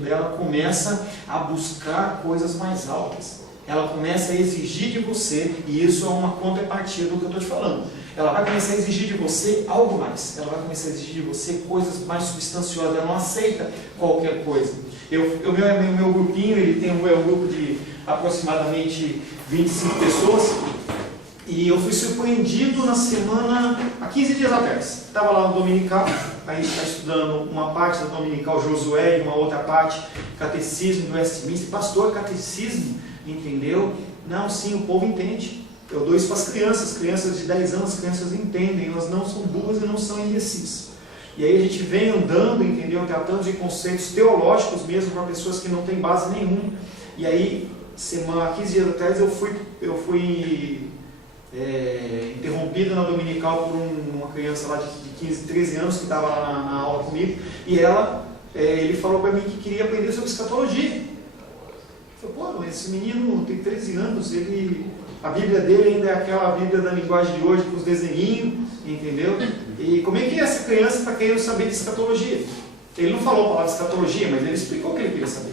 dela começa a buscar coisas mais altas. Ela começa a exigir de você, e isso é uma contrapartida do que eu estou te falando. Ela vai começar a exigir de você algo mais. Ela vai começar a exigir de você coisas mais substanciosas. Ela não aceita qualquer coisa. O meu grupinho, ele tem um grupo de aproximadamente 25 pessoas. E eu fui surpreendido na semana, há 15 dias atrás. Estava lá no Dominical, a gente está estudando uma parte da Dominical Josué e uma outra parte, Catecismo do Westminster. Pastor, Catecismo, entendeu? Não, sim, o povo entende. Eu dou isso para as crianças de 10 anos, as crianças entendem, elas não são burras e não são imbecis. E aí a gente vem andando, entendeu? Tratando de conceitos teológicos mesmo para pessoas que não têm base nenhuma. E aí, 15 dias atrás, eu fui interrompido na Dominical por uma criança lá de 15, 13 anos que estava lá na aula comigo, e ele falou para mim que queria aprender sobre escatologia. Eu falei, pô, esse menino tem 13 anos, a Bíblia dele ainda é aquela Bíblia da linguagem de hoje, com os desenhinhos, entendeu? E como é que essa criança está querendo saber de escatologia? Ele não falou a palavra escatologia, mas ele explicou o que ele queria saber.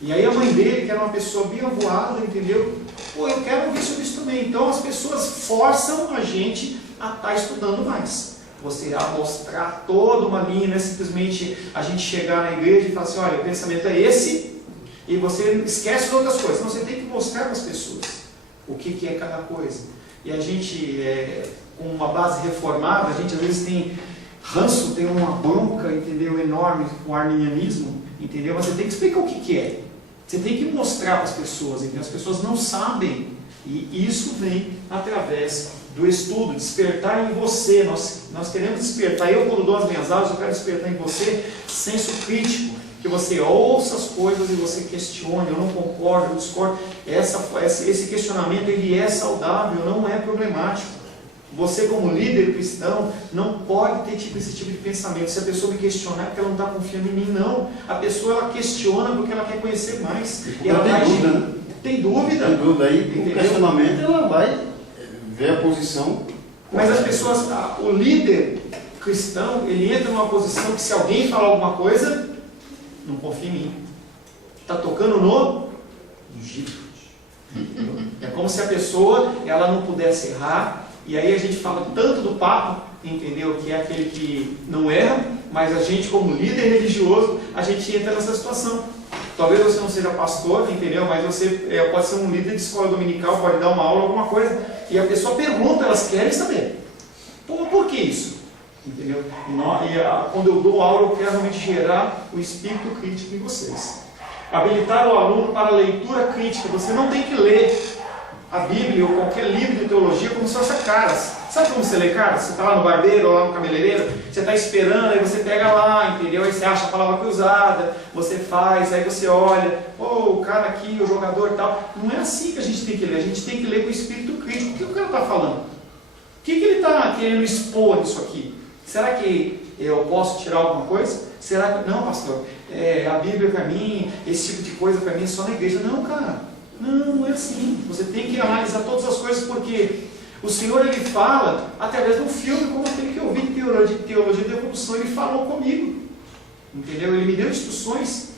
E aí a mãe dele, que era uma pessoa bem avoada, entendeu? Pô, eu quero ouvir sobre isso também. Então as pessoas forçam a gente a estar estudando mais. Você irá mostrar toda uma linha, não é simplesmente a gente chegar na igreja e falar assim, olha, o pensamento é esse, e você esquece as outras coisas. Não, você tem que mostrar para as pessoas o que é cada coisa. E a gente, com uma base reformada, a gente às vezes tem ranço, tem uma bronca, entendeu, enorme com o arminianismo, entendeu? Mas você tem que explicar o que é. Você tem que mostrar para as pessoas, entendeu? As pessoas não sabem. E isso vem através do estudo, despertar em você. Nós queremos despertar. Eu, quando dou as minhas aulas, eu quero despertar em você senso crítico. Que você ouça as coisas e você questione. Eu não concordo, eu discordo. Esse questionamento, ele é saudável, não é problemático. Você, como líder cristão, não pode ter esse tipo de pensamento. Se a pessoa me questionar, é porque ela não está confiando em mim, não. A pessoa, ela questiona porque ela quer conhecer mais. E ela tem dúvida, né? Tem dúvida. Tem dúvida. Aí, o questionamento, ela vai ver a posição. Mas as pessoas, o líder cristão, ele entra numa posição que se alguém falar alguma coisa, não confia em mim. Está tocando no Egito. É como se a pessoa, ela não pudesse errar. E aí a gente fala tanto do Papa, entendeu? Que é aquele que não erra, mas a gente, como líder religioso, a gente entra nessa situação. Talvez você não seja pastor, entendeu? Mas você pode ser um líder de escola dominical, pode dar uma aula, alguma coisa, e a pessoa pergunta, elas querem saber. Por que isso? Entendeu? Quando eu dou aula, eu quero realmente gerar o espírito crítico em vocês. Habilitar o aluno para a leitura crítica. Você não tem que ler a Bíblia ou qualquer livro de teologia como se fosse caras. Sabe como você lê caras? Você está lá no barbeiro ou lá no cabeleireiro, você está esperando, aí você pega lá, entendeu? Aí você acha a palavra cruzada, você faz, aí você olha, o cara aqui, o jogador e tal. Não é assim que a gente tem que ler, a gente tem que ler com o espírito crítico. O que o cara está falando? O que ele está querendo expor nisso aqui? Será que eu posso tirar alguma coisa? Será que... Não, pastor, a Bíblia para mim, esse tipo de coisa para mim é só na igreja. Não, cara. Não é assim. Você tem que analisar todas as coisas, porque o Senhor, ele fala através de um filme como aquele que eu vi de teologia da evolução. Ele falou comigo, entendeu? Ele me deu instruções.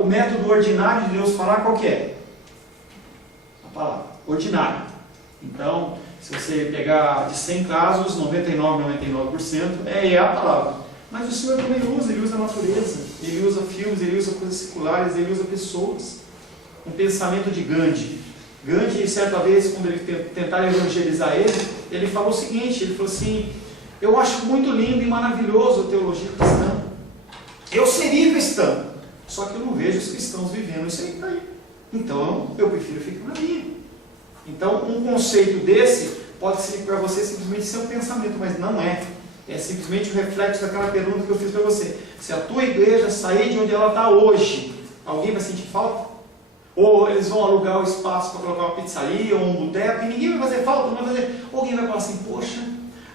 O método ordinário de Deus falar, qual que é? A palavra ordinário. Então, se você pegar de 100 casos, 99% é a palavra. Mas o Senhor também ele usa a natureza, ele usa filmes, ele usa coisas seculares, ele usa pessoas. Um pensamento de Gandhi. Gandhi, certa vez, quando ele tentaram evangelizar ele falou o seguinte, ele falou assim, eu acho muito lindo e maravilhoso a teologia cristã. Eu seria cristão, só que eu não vejo os cristãos vivendo isso aí. Então, eu prefiro ficar na minha. Então, um conceito desse pode ser para você simplesmente ser um pensamento, mas não é. É simplesmente o reflexo daquela pergunta que eu fiz para você. Se a tua igreja sair de onde ela está hoje, alguém vai sentir falta? Ou eles vão alugar o espaço para colocar uma pizzaria ou um boteco e ninguém vai fazer falta, não vai fazer. Ou alguém vai falar assim, poxa,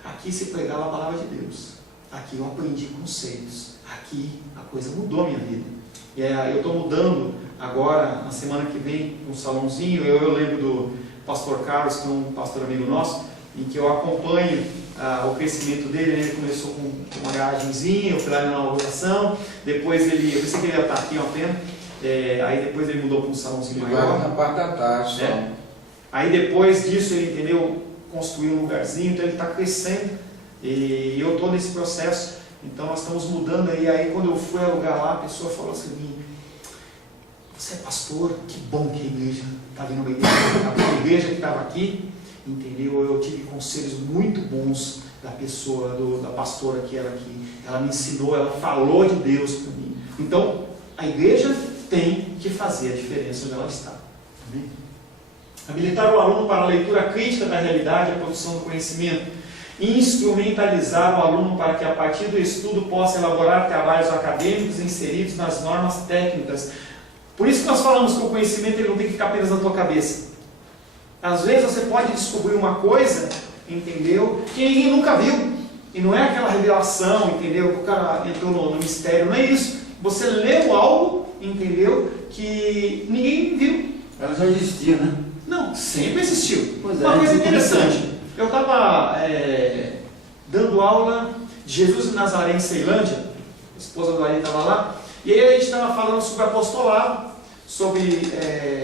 aqui se pregava a palavra de Deus. Aqui eu aprendi conceitos. Aqui a coisa mudou a minha vida. E eu estou mudando agora, na semana que vem, um salãozinho. Eu lembro do pastor Carlos, que é um pastor amigo nosso, em que eu acompanho o crescimento dele, né? Ele começou com uma garagenzinha, eu fui lá na inauguração, depois eu pensei que ele ia estar aqui uma pena, aí depois ele mudou para um salãozinho maior. Na parte da tarde só. Aí depois disso ele, entendeu, construiu um lugarzinho, então ele está crescendo, e eu estou nesse processo, então nós estamos mudando aí quando eu fui alugar lá, a pessoa falou assim, você é pastor? Que bom que a igreja está vindo uma igreja, a igreja que estava aqui, entendeu? Eu tive conselhos muito bons da pessoa, da pastora que era aqui. Ela me ensinou, ela falou de Deus para mim. Então, a igreja tem que fazer a diferença onde ela está. Amém? Habilitar o aluno para a leitura crítica da realidade e a produção do conhecimento. Instrumentalizar o aluno para que, a partir do estudo, possa elaborar trabalhos acadêmicos inseridos nas normas técnicas. Por isso que nós falamos que o conhecimento ele não tem que ficar apenas na tua cabeça. Às vezes você pode descobrir uma coisa, entendeu, que ninguém nunca viu. E não é aquela revelação, entendeu, que o cara entrou no mistério, não é isso. Você leu algo, entendeu, que ninguém viu. Ela já existia, né? Não, sempre existiu. Pois uma coisa é interessante, eu estava dando aula de Jesus de Nazaré em Ceilândia, a esposa do Ari estava lá, e aí a gente estava falando sobre apostolado, sobre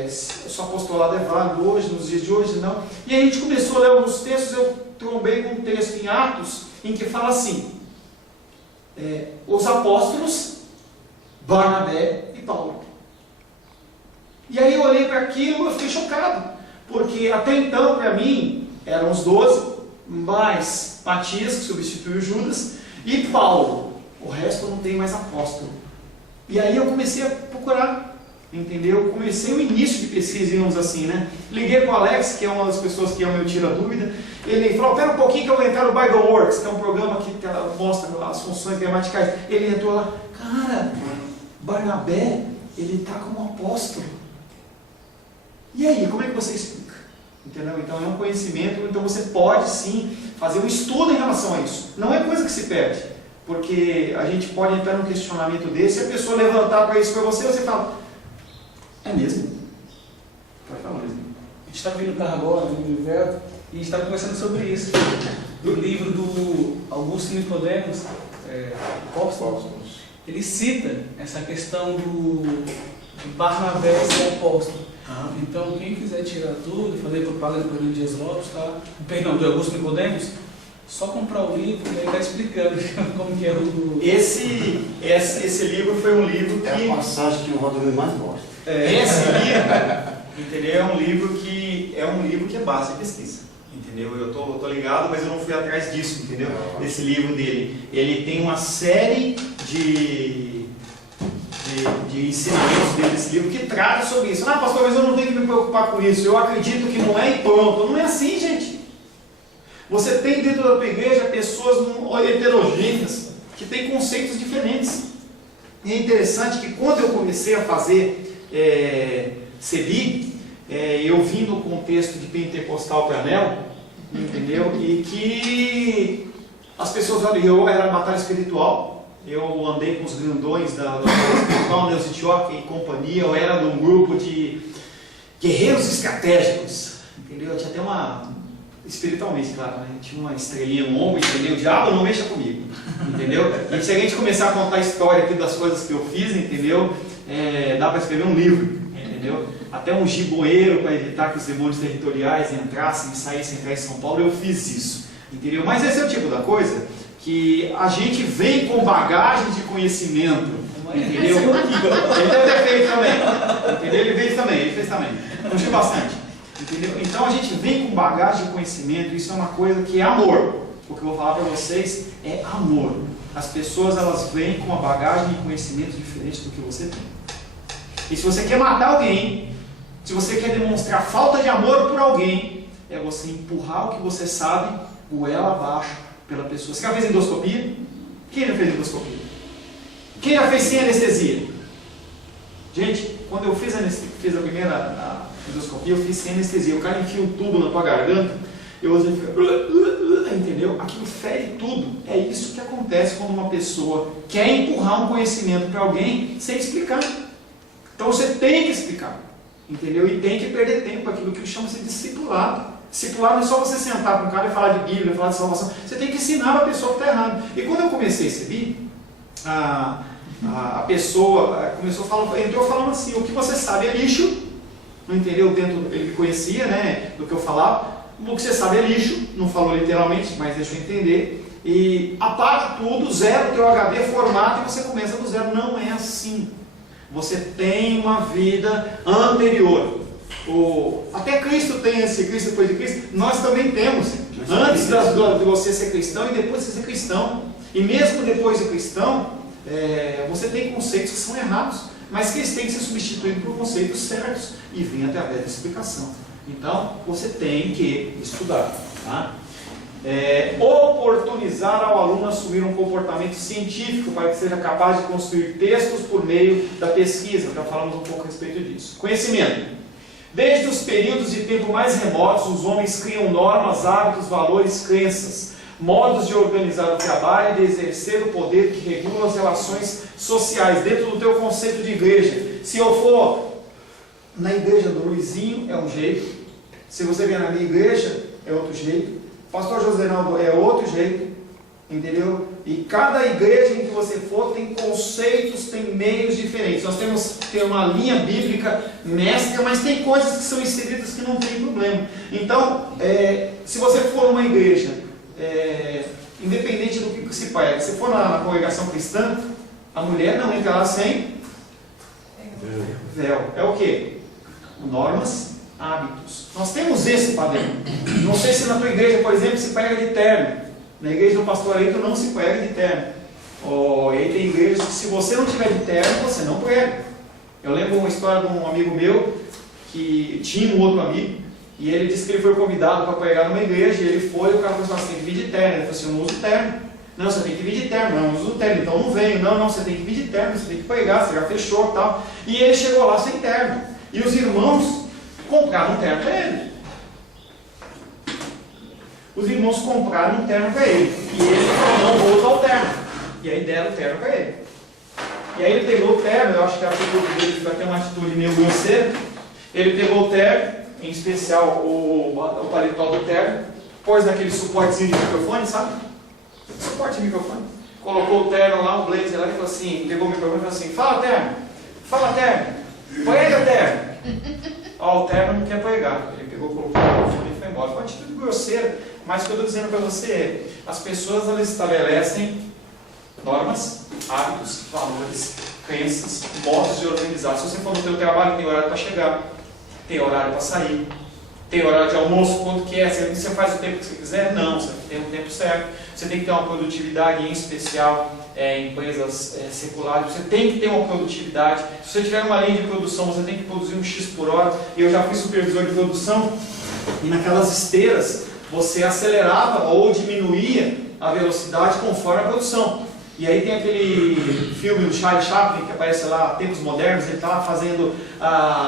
se o apostolado é válido hoje, nos dias de hoje, não. E aí a gente começou a ler alguns textos, eu trombei com um texto em Atos, em que fala assim, os apóstolos, Barnabé e Paulo. E aí eu olhei para aquilo e eu fiquei chocado, porque até então, para mim, eram os 12, mais Matias, que substituiu Judas, e Paulo. O resto não tem mais apóstolo. E aí eu comecei a procurar, entendeu? Comecei o início de pesquisa, digamos assim, né? Liguei para o Alex, que é uma das pessoas que é o meu tira-dúvida. Ele falou, pera um pouquinho que eu vou entrar no BibleWorks, que é um programa que mostra as funções gramaticais. Ele entrou lá, cara, Barnabé, ele está como apóstolo. E aí, como é que você explica? Entendeu? Então é um conhecimento, então você pode sim fazer um estudo em relação a isso. Não é coisa que se perde, porque a gente pode entrar num questionamento desse e a pessoa levantar para isso para você, você fala, é mesmo? Pode falar mesmo. A gente estava vindo no carro agora, no inverno, e a gente estava conversando sobre isso, do livro do Augusto Nicodemos, Apóstolos. Ele cita essa questão do Barnabé ser apóstolo. Então, quem quiser tirar tudo, fazer propaganda para o Dias Lopes, perdão, do Augusto Nicodemos, só comprar o livro e ele está explicando como que é o... Esse livro foi um livro que... É a passagem que o Valdomiro mais gosta. Esse livro, entendeu? É um livro que é base de pesquisa, entendeu? Eu tô ligado, mas eu não fui atrás disso, entendeu? Desse livro dele. Ele tem uma série de ensinamentos dele, desse livro, que trata sobre isso. Ah, pastor, mas eu não tenho que me preocupar com isso. Eu acredito que não é e pronto. Não é assim, gente. Você tem dentro da tua igreja pessoas heterogêneas, que têm conceitos diferentes. E é interessante que quando eu comecei a fazer CEBI, eu vim no contexto de pentecostal para anel, entendeu? E que as pessoas, eu era batalha espiritual, eu andei com os grandões da batalha espiritual, Neus Itioque e companhia, eu era de um grupo de guerreiros estratégicos, entendeu? Eu tinha até espiritualmente, claro, né? Tinha uma estrelinha no ombro, entendeu? O diabo não mexa comigo, entendeu? E se a gente começar a contar a história aqui das coisas que eu fiz, entendeu? Dá para escrever um livro, entendeu? Até um giboeiro para evitar que os demônios territoriais entrassem e saíssem entrar em São Paulo, eu fiz isso, entendeu? Mas esse é o tipo da coisa que a gente vem com bagagem de conhecimento, entendeu? Ele deve ter feito também, entendeu? Ele fez também, curtiu bastante, entendeu? Então a gente vem com bagagem de conhecimento, isso é uma coisa que é amor. O que eu vou falar para vocês é amor. As pessoas, elas vêm com uma bagagem de conhecimento diferente do que você tem. E se você quer matar alguém, se você quer demonstrar falta de amor por alguém, é você empurrar o que você sabe goela abaixo pela pessoa. Você já fez endoscopia? Quem já fez endoscopia? Quem já fez sem anestesia? Gente, quando eu fiz a primeira endoscopia, eu fiz sem anestesia. O cara enfia um tubo na tua garganta, entendeu? Aquilo fere tudo. É isso que acontece quando uma pessoa quer empurrar um conhecimento para alguém sem explicar. Então você tem que explicar, entendeu? E tem que perder tempo, aquilo que chama-se discipulado. Discipulado não é só você sentar com um cara e falar de Bíblia, falar de salvação. Você tem que ensinar a pessoa que está errado. E quando eu comecei a servir, a pessoa começou entrou falando assim: o que você sabe é lixo. Não entendeu? Ele conhecia, né, do que eu falava. O que você sabe é lixo. Não falou literalmente, mas deixa eu entender. E apaga tudo, zero o teu HD formato e você começa do zero. Não é assim. Você tem uma vida anterior. Até Cristo tem esse Cristo depois de Cristo. Nós também temos. Antes de você ser cristão e depois de ser cristão. E mesmo depois de cristão, você tem conceitos que são errados, mas que eles têm que ser substituídos por conceitos certos. E vem através da explicação. Então, você tem que estudar. Tá? Oportunizar ao aluno assumir um comportamento científico para que seja capaz de construir textos por meio da pesquisa. Já falamos um pouco a respeito disso. Conhecimento. Desde os períodos de tempo mais remotos, os homens criam normas, hábitos, valores, crenças, modos de organizar o trabalho e de exercer o poder que regula as relações sociais, dentro do teu conceito de igreja. Se eu for na igreja do Luizinho, é um jeito. Se você vier na minha igreja, é outro jeito. Pastor José Naldo é outro jeito. Entendeu? E cada igreja em que você for tem conceitos, tem meios diferentes. Nós temos uma linha bíblica mestra, mas tem coisas que são inseridas que não tem problema. Então, se você for numa igreja, independente do que se prega, se for na congregação cristã, a mulher não entra lá sem véu. É o quê? Normas, hábitos. Nós temos esse padrão. Não sei se na tua igreja, por exemplo, se prega de terno. Na igreja do pastor Areito não se prega de terno. E aí tem igrejas que se você não tiver de terno, você não prega. Eu lembro uma história de um amigo meu, que tinha um outro amigo, e ele disse que ele foi convidado para pregar numa igreja, e ele foi, e o cara falou assim: tem que vir de terno. Ele falou assim: eu não uso terno. Não, você tem que vir de terno. Não, eu não uso terno, então não venho. Não, você tem que vir de terno, você tem que pregar, você já fechou e tal. E ele chegou lá sem terno. E os irmãos compraram um terno para ele. Os irmãos compraram um terno para ele. E ele falou: não vou usar o terno. E aí deram o terno para ele. E aí ele pegou o terno, eu acho que a atitude dele vai ter uma atitude meio grosseira. Ele pegou o terno, em especial o paletó do terno, pôs naquele suportezinho de microfone, sabe? Suporte de microfone. Colocou o terno lá, o blazer lá, e falou assim, pegou o microfone e falou assim: fala terno, prega terno. O terno não quer pregar. Ele pegou, colocou o microfone e foi embora. Foi uma atitude grosseira, mas o que eu estou dizendo para você é: as pessoas, elas estabelecem normas, hábitos, valores, crenças, modos de organizar. Se você for no teu trabalho, tem horário para chegar, tem horário para sair, tem horário de almoço, quanto que é? Você faz o tempo que você quiser? Não, você tem um tempo certo. Você tem que ter uma produtividade, em especial em empresas seculares. Você tem que ter uma produtividade. Se você tiver uma linha de produção, você tem que produzir um X por hora. Eu já fui supervisor de produção, e naquelas esteiras você acelerava ou diminuía a velocidade conforme a produção. E aí tem aquele filme do Charlie Chaplin que aparece lá, Tempos Modernos. Ele está lá fazendo,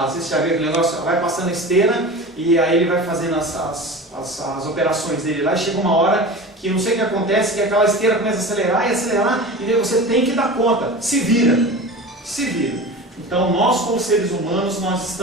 você já viu aquele negócio, vai passando a esteira e aí ele vai fazendo as operações dele lá, e chega uma hora que não sei o que acontece, que aquela esteira começa a acelerar, e daí você tem que dar conta, se vira. Então nós, como seres humanos, nós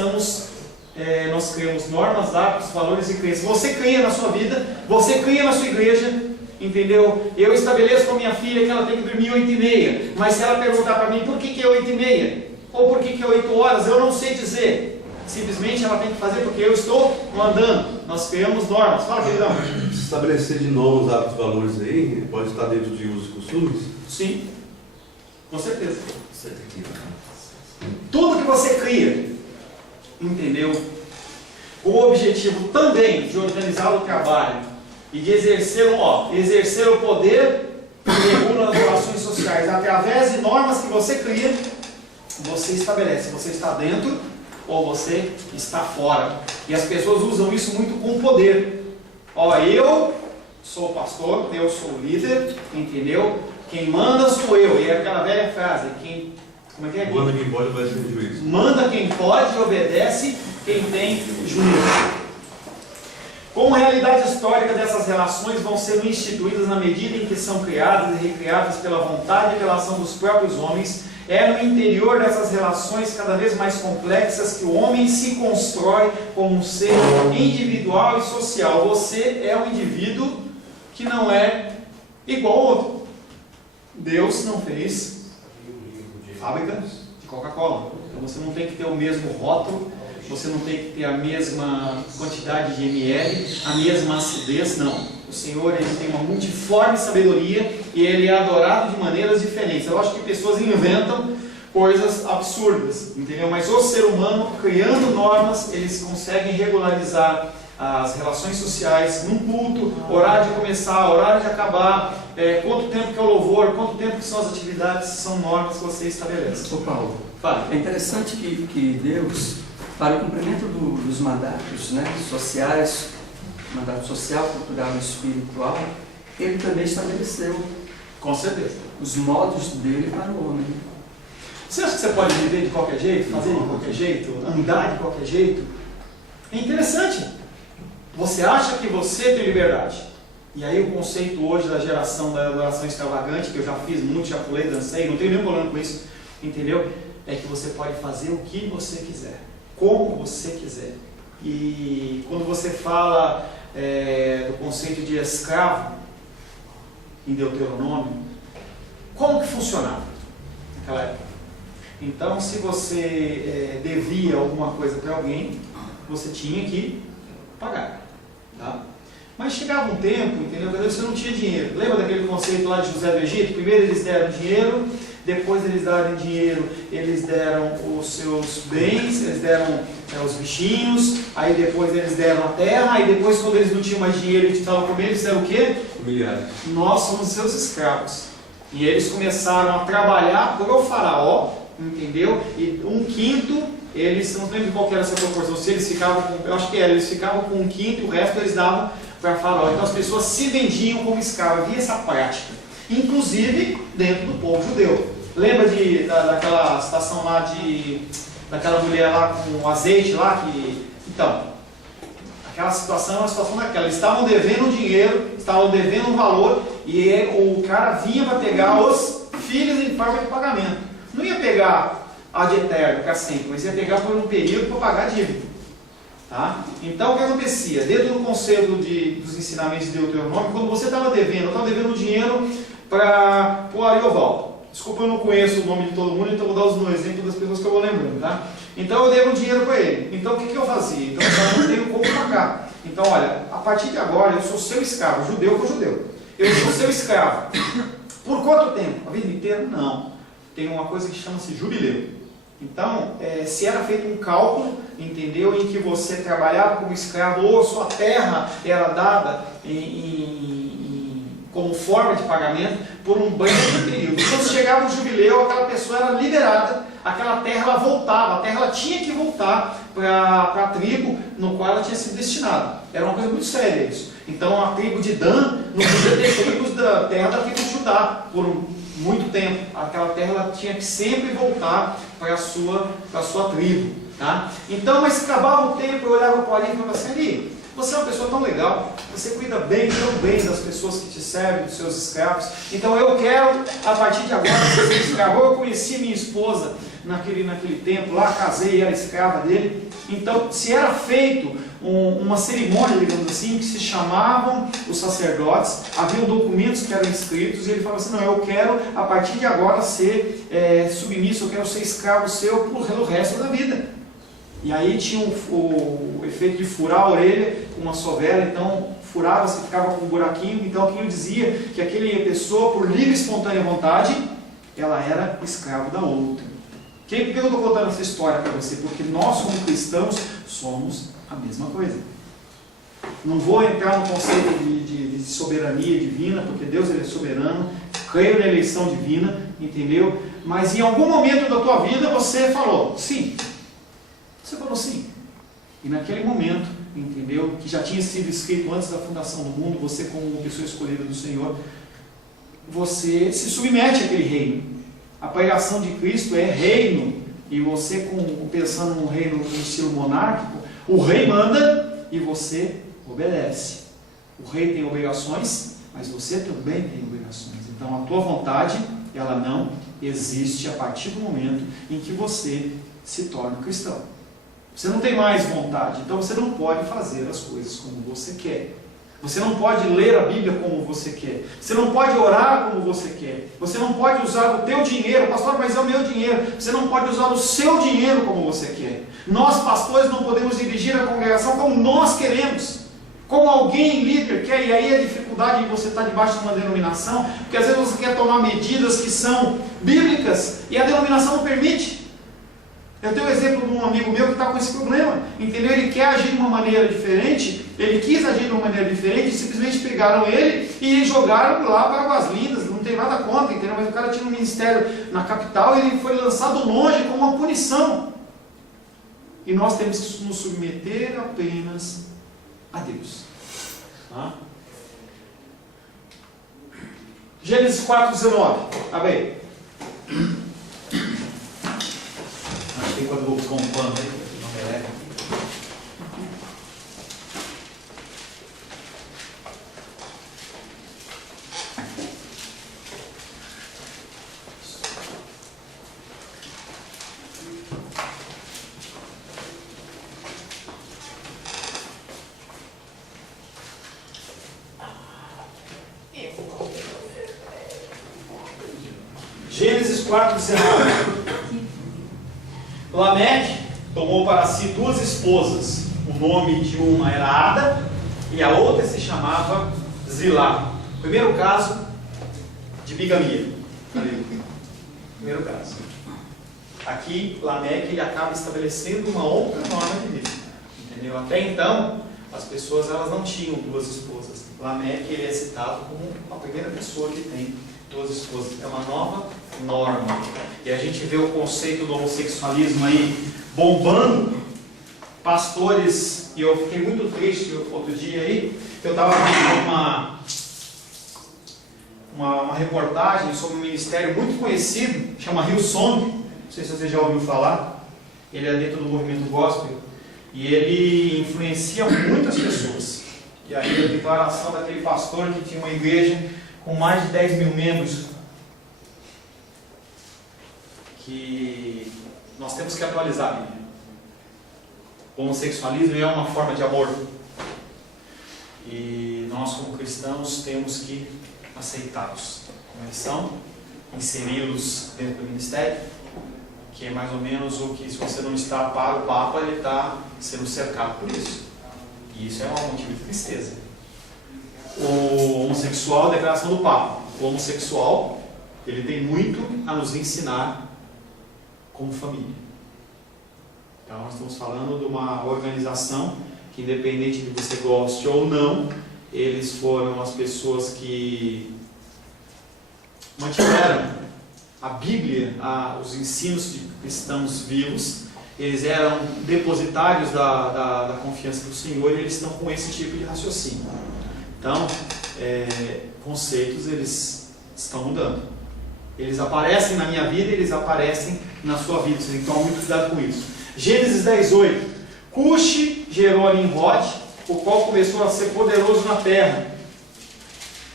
criamos normas, hábitos, valores e crenças. Você cria na sua vida, você cria na sua igreja, entendeu? Eu estabeleço com a minha filha que ela tem que dormir 8h30, mas se ela perguntar para mim por que é 8h30, ou por que é 8 horas, eu não sei dizer. Simplesmente ela tem que fazer porque eu estou mandando. Nós criamos normas. Fala, queridão. Estabelecer de novo os hábitos e valores aí, pode estar dentro de usos e costumes? Sim, com certeza. Tudo que você cria, entendeu? O objetivo também de organizar o trabalho e de exercer o poder que regula as relações sociais através de normas que você cria, você estabelece. Você está dentro ou você está fora. E as pessoas usam isso muito com poder. Eu sou o pastor, eu sou o líder, entendeu? Quem manda sou eu. E é aquela velha frase: como é que é? Manda quem pode, obedece quem tem juízo. Manda quem pode, obedece quem tem juízo. Como realidade histórica dessas relações vão sendo instituídas na medida em que são criadas e recriadas pela vontade e pela ação dos próprios homens, É no interior dessas relações cada vez mais complexas que o homem se constrói como um ser individual e social. Você é um indivíduo que não é igual ao outro. Deus não fez fábrica de Coca-Cola. Então você não tem que ter o mesmo rótulo, você não tem que ter a mesma quantidade de ml, a mesma acidez, não. O Senhor, ele tem uma multiforme sabedoria e ele é adorado de maneiras diferentes. Eu acho que pessoas inventam coisas absurdas, entendeu? Mas o ser humano, criando normas, eles conseguem regularizar as relações sociais num culto, horário de começar, horário de acabar, quanto tempo que é o louvor, quanto tempo que são as atividades, são normas que você estabelece. Ô Paulo, Fala. é interessante que Deus, para o cumprimento dos mandatos, né, sociais, mandato social, cultural e espiritual, ele também estabeleceu Com certeza. os modos dele para o homem. Você acha que você pode viver de qualquer jeito, fazer de qualquer jeito, andar de qualquer jeito? É interessante. Você acha que você tem liberdade. E aí o conceito hoje da geração da adoração extravagante, que eu já fiz muito, já pulei, dancei, não tenho nenhum problema com isso, entendeu? É que você pode fazer o que você quiser, como você quiser. E quando você fala do conceito de escravo, em Deuteronômio, como que funcionava naquela época? Então, se você devia alguma coisa para alguém, você tinha que pagar, tá? Mas chegava um tempo, entendeu? Que você não tinha dinheiro. Lembra daquele conceito lá de José do Egito? Primeiro eles deram dinheiro, depois eles deram dinheiro, eles deram os seus bens, eles deram os bichinhos, aí depois eles deram a terra, aí depois quando eles não tinham mais dinheiro e estavam comendo, eles deram o quê? Humilhado. Nós somos seus escravos. E eles começaram a trabalhar para o faraó, entendeu? E 1/5, eles, não lembro qual que era essa proporção, se eles ficavam com, eu acho que era, eles ficavam com 1/5 e o resto eles davam para faraó. Então as pessoas se vendiam como escravos, havia essa prática, inclusive dentro do povo judeu. Lembra daquela situação lá daquela mulher lá com azeite lá, então, aquela situação é uma situação daquela, eles estavam devendo dinheiro, estavam devendo um valor, e o cara vinha para pegar os filhos em forma de pagamento. Não ia pegar ad eterno, para sempre, mas ia pegar por um período para pagar a dívida. Tá? Então o que acontecia? Dentro do conceito dos ensinamentos de Deuteronômio, quando você estava devendo, eu estava devendo dinheiro para o Ariovaldo. Desculpa, eu não conheço o nome de todo mundo, então eu vou dar os exemplos das pessoas que eu vou lembrando, tá? Então eu devo dinheiro para ele. Então o que eu fazia? Então eu não tenho como pagar. Então olha, a partir de agora eu sou seu escravo, judeu por judeu. Eu sou seu escravo. Por quanto tempo? A vida inteira? Não. Tem uma coisa que chama-se jubileu. Então, se era feito um cálculo, entendeu, em que você trabalhava como escravo ou a sua terra era dada como forma de pagamento por um breve período. Quando chegava o jubileu, aquela pessoa era liberada, aquela terra ela voltava, a terra ela tinha que voltar para a tribo no qual ela tinha sido destinada. Era uma coisa muito séria isso. Então a tribo de Dan não podia ter tribos da terra da tribo de Judá por muito tempo. Aquela terra ela tinha que sempre voltar para a sua tribo. Tá? Então, mas acabava o tempo, eu olhava para o Ari e falava assim, Ari, você é uma pessoa tão legal, você cuida tão bem das pessoas que te servem, dos seus escravos, então eu quero, a partir de agora, ser escravo. Eu conheci minha esposa naquele tempo lá, casei, era escrava dele. Então, se era feito uma cerimônia, digamos assim, que se chamavam os sacerdotes, haviam documentos que eram escritos, e ele falava assim, não, eu quero, a partir de agora, ser submisso, eu quero ser escravo seu pelo resto da vida. E aí tinha o efeito de furar a orelha com uma sovela, então furava, você ficava com um buraquinho, então aquilo dizia que aquela pessoa, por livre e espontânea vontade, ela era escravo da outra. Por que eu estou contando essa história para você? Porque nós, como cristãos, somos a mesma coisa. Não vou entrar no conceito de soberania divina, porque Deus ele é soberano, creio na eleição divina, entendeu? Mas em algum momento da tua vida você falou sim. Você falou sim. E naquele momento, entendeu? Que já tinha sido escrito antes da fundação do mundo, você como uma pessoa escolhida do Senhor, você se submete àquele reino. A pregação de Cristo é reino. E você, pensando num reino no estilo monárquico, o rei manda e você obedece. O rei tem obrigações, mas você também tem obrigações. Então a tua vontade, ela não existe a partir do momento em que você se torna cristão. Você não tem mais vontade, então você não pode fazer as coisas como você quer. Você não pode ler a Bíblia como você quer. Você não pode orar como você quer. Você não pode usar o teu dinheiro. Pastor, mas é o meu dinheiro. Você não pode usar o seu dinheiro como você quer. Nós, pastores, não podemos dirigir a congregação como nós queremos. Como alguém líder quer. E aí a dificuldade de você estar debaixo de uma denominação, porque às vezes você quer tomar medidas que são bíblicas e a denominação não permite. Eu tenho um exemplo de um amigo meu que está com esse problema, entendeu? Ele quer agir de uma maneira diferente, ele quis agir de uma maneira diferente, simplesmente pegaram ele e jogaram lá para Águas Lindas, não tem nada contra, entendeu? Mas o cara tinha um ministério na capital e ele foi lançado longe como uma punição. E nós temos que nos submeter apenas a Deus. Tá? Gênesis 4:19, abre aí. Tem quando eu vou buscar um pano aí, não me leva. Gênesis 4:19. Lameque tomou para si 2 esposas. O nome de uma era Ada e a outra se chamava Zilá. Primeiro caso de bigamia. Primeiro caso. Aqui, Lameque ele acaba estabelecendo uma outra norma de vida. Entendeu? Até então, as pessoas elas não tinham 2 esposas. Lameque ele é citado como a primeira pessoa que tem 2 esposas. É uma nova norma. E a gente vê o conceito do homossexualismo aí bombando. Pastores, e eu fiquei muito triste outro dia aí, eu estava vendo uma reportagem sobre um ministério muito conhecido, chama Hillsong, não sei se você já ouviu falar, ele é dentro do movimento gospel, e ele influencia muitas pessoas. E aí a declaração daquele pastor que tinha uma igreja com mais de 10 mil membros, que nós temos que atualizar a Bíblia. O homossexualismo é uma forma de amor. E nós, como cristãos, temos que aceitá-los como eles são, inseri-los dentro do ministério, que é mais ou menos o que, se você não está para o Papa, ele está sendo cercado por isso. E isso é um motivo de tristeza. O homossexual, a declaração do Papa. O homossexual, ele tem muito a nos ensinar como família. Então nós estamos falando de uma organização que, independente de você goste ou não, eles foram as pessoas que mantiveram a Bíblia, os ensinos de cristãos vivos. Eles eram depositários da confiança do Senhor e eles estão com esse tipo de raciocínio. Então, conceitos eles estão mudando. Eles aparecem na minha vida e eles aparecem na sua vida. Você tem que tomar muito cuidado com isso. Gênesis 10:8. Cuxi gerou a Nimrod, o qual começou a ser poderoso na terra.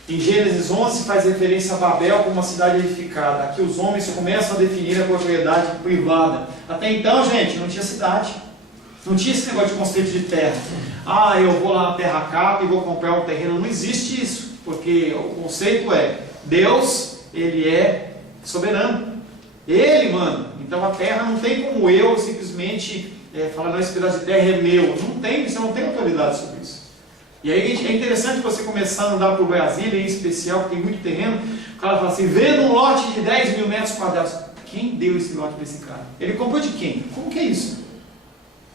Em Gênesis 11 faz referência a Babel como uma cidade edificada. Aqui os homens começam a definir a propriedade privada. Até então, gente, não tinha cidade. Não tinha esse negócio de conceito de terra. Eu vou lá na terra capa e vou comprar um terreno. Não existe isso. Porque o conceito é, Deus, Ele é soberano. Ele manda. Então a terra não tem como eu simplesmente falar, não, esse pedaço de terra é meu. Não tem, você não tem autoridade sobre isso. E aí é interessante você começar a andar por Brasília, em especial, que tem muito terreno. O cara fala assim, vendo um lote de 10 mil metros quadrados. Quem deu esse lote para esse cara? Ele comprou de quem? Como que é isso?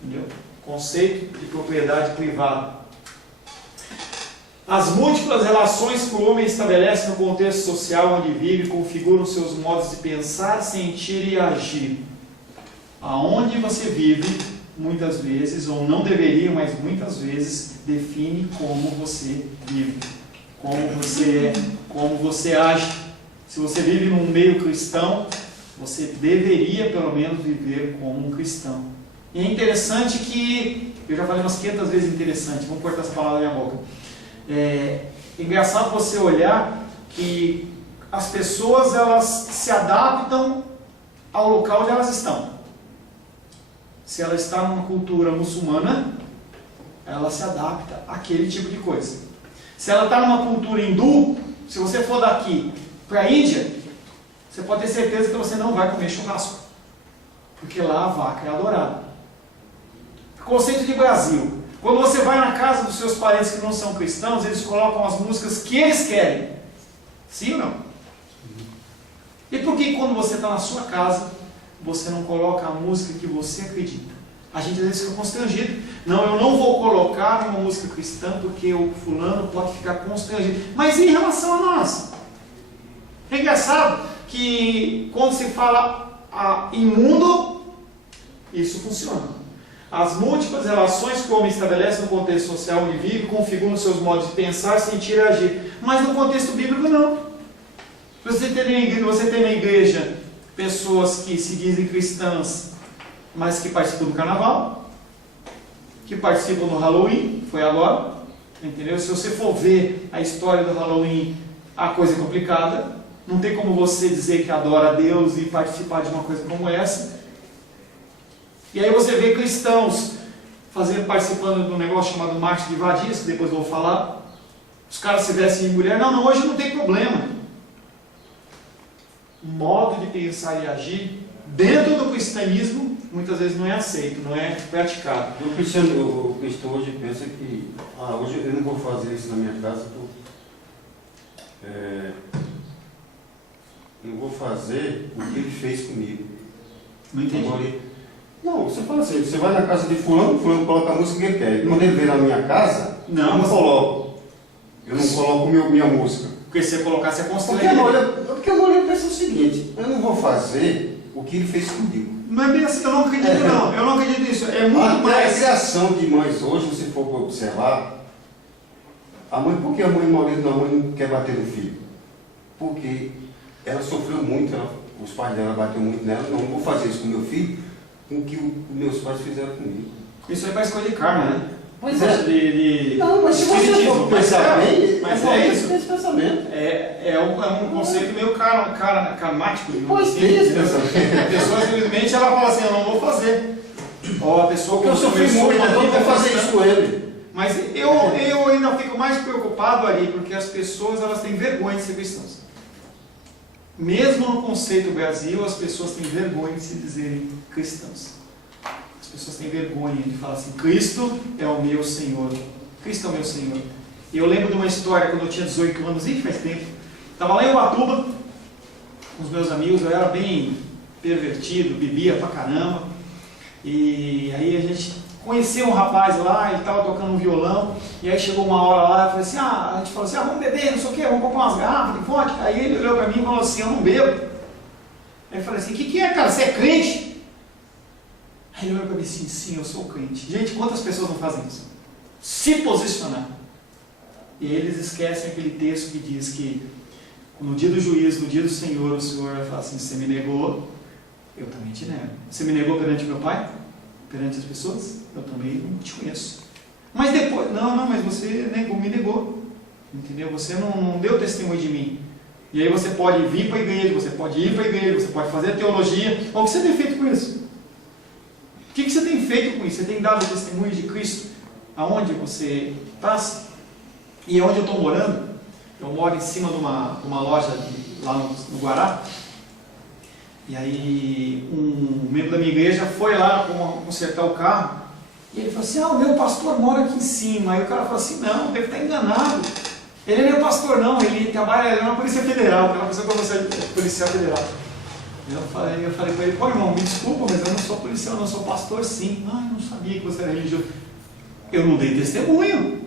Entendeu? Conceito de propriedade privada. As múltiplas relações que o homem estabelece no contexto social onde vive configuram seus modos de pensar, sentir e agir. Aonde você vive, muitas vezes, ou não deveria, mas muitas vezes, define como você vive, como você é, como você age. Se você vive num meio cristão, você deveria, pelo menos, viver como um cristão. E é interessante que, eu já falei umas 500 vezes interessante, vamos cortar essa palavra na minha boca. É engraçado você olhar que as pessoas elas se adaptam ao local onde elas estão. Se ela está numa cultura muçulmana, ela se adapta àquele tipo de coisa. Se ela está numa cultura hindu, se você for daqui para a Índia, você pode ter certeza que você não vai comer churrasco, porque lá a vaca é adorada. Conceito de Brasil. Quando você vai na casa dos seus parentes que não são cristãos, eles colocam as músicas que eles querem. Sim ou não? E por que quando você está na sua casa, você não coloca a música que você acredita? A gente às vezes fica constrangido. Não, eu não vou colocar uma música cristã porque o fulano pode ficar constrangido. Mas em relação a nós? É engraçado que quando se fala imundo, isso funciona. As múltiplas relações que o homem estabelece no contexto social onde vive configuram seus modos de pensar, sentir e agir. Mas no contexto bíblico não. Você tem na igreja pessoas que se dizem cristãs, mas que participam do carnaval, que participam do Halloween, foi agora, entendeu? Se você for ver a história do Halloween, a coisa é complicada. Não tem como você dizer que adora a Deus e participar de uma coisa como essa. E aí você vê cristãos participando de um negócio chamado marcha de vadias, que depois eu vou falar. Os caras se vestem de mulher. Não, hoje não tem problema. O modo de pensar e agir dentro do cristianismo muitas vezes não é aceito, não é praticado. O cristão hoje pensa que hoje eu não vou fazer isso na minha casa, não vou fazer o que ele fez comigo. Não entendi. Não, você fala assim, você vai na casa de fulano coloca a música que ele quer. Quando ele vem na minha casa, não, eu não coloco. Eu não coloco minha música. Porque se você colocar, você é porque a mulher pensa o seguinte, eu não vou fazer o que ele fez comigo. Não é bem assim, eu não acredito não. Eu não acredito nisso. É muito mais. A criação de mães hoje, se for observar, por que a mãe não quer bater no filho? Porque ela sofreu muito, os pais dela bateram muito nela. Não vou fazer isso com meu filho, com o que os meus pais fizeram comigo. Isso aí parece coisa de karma, né? Pois é. Não, mas se você for pensar bem, mas é isso. Esse pensamento. É um conceito meio karmático. Pois tem esse pensamento. A pessoa simplesmente ela fala assim, eu não vou fazer. Ou a pessoa que eu sofri muito, eu não vou fazer isso com ele. Mas eu ainda fico mais preocupado ali, porque as pessoas elas têm vergonha de ser cristãos. Mesmo no conceito Brasil, as pessoas têm vergonha de se dizerem cristãos. As pessoas têm vergonha de falar assim, Cristo é o meu Senhor. Cristo é o meu Senhor. E eu lembro de uma história quando eu tinha 18 anos, e faz tempo. Estava lá em Ubatuba, com os meus amigos, eu era bem pervertido, bebia pra caramba. E aí a gente conheceu um rapaz lá, ele estava tocando um violão, e aí chegou uma hora lá, eu falei assim, a gente falou assim, vamos beber, não sei o quê, vamos comprar umas garrafas de vodka. Aí ele olhou para mim e falou assim, eu não bebo. Aí eu falei assim, o que é, cara, você é crente? Aí ele olhou para mim assim, sim, eu sou crente. Gente, quantas pessoas não fazem isso? Se posicionar. E eles esquecem aquele texto que diz que no dia do juízo, no dia do Senhor, o Senhor vai falar assim, você me negou, eu também te nego. Você me negou perante meu Pai? Perante as pessoas? Eu também não te conheço. Mas depois, mas você me negou. Entendeu? Você não deu testemunho de mim. E aí você pode vir para a igreja, você pode ir para a igreja, você pode fazer teologia. O que você tem feito com isso? O que você tem feito com isso? Você tem dado testemunho de Cristo aonde você passa? E onde eu estou morando, eu moro em cima de uma loja lá no Guará. E aí um membro da minha igreja foi lá consertar o carro. E ele falou assim, o meu pastor mora aqui em cima. Aí o cara falou assim, não, deve estar enganado. Ele não é meu pastor não, ele trabalha na Polícia Federal, que é uma pessoa que você é policial federal. Eu falei para ele, pô irmão, me desculpa, mas eu não sou policial, eu sou pastor sim. Eu não sabia que você era religioso. Eu não dei testemunho.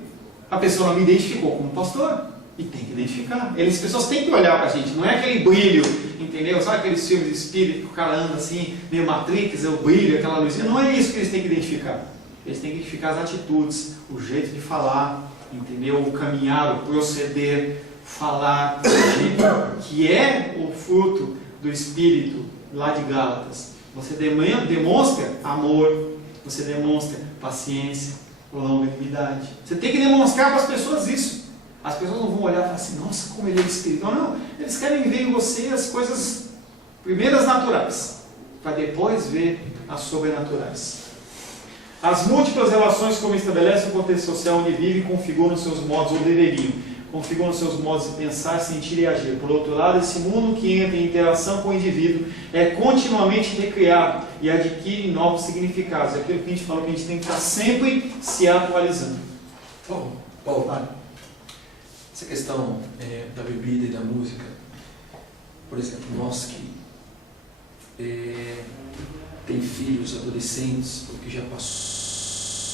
A pessoa não me identificou como pastor. E tem que identificar. As pessoas têm que olhar para a gente, não é aquele brilho, entendeu? Sabe aqueles filmes de espírito que o cara anda assim, meio Matrix, o brilho, aquela luzinha. Não é isso que eles têm que identificar. Eles têm que identificar as atitudes, o jeito de falar, entendeu? O caminhar, o proceder, falar, que é o fruto do Espírito lá de Gálatas. Você demonstra amor, você demonstra paciência, longanimidade. Você tem que demonstrar para as pessoas isso. As pessoas não vão olhar e falar assim, nossa, como ele é espiritual. Não, eles querem ver em você as coisas primeiras naturais, para depois ver as sobrenaturais. As múltiplas relações como estabelece o contexto social onde vive configuram seus modos, ou deveriam, configuram seus modos de pensar, sentir e agir. Por outro lado, esse mundo que entra em interação com o indivíduo é continuamente recriado e adquire novos significados. É aquilo que a gente falou, que a gente tem que estar sempre se atualizando. Paulo, essa questão da bebida e da música, por exemplo, nós que tem filhos, adolescentes, ou que já passou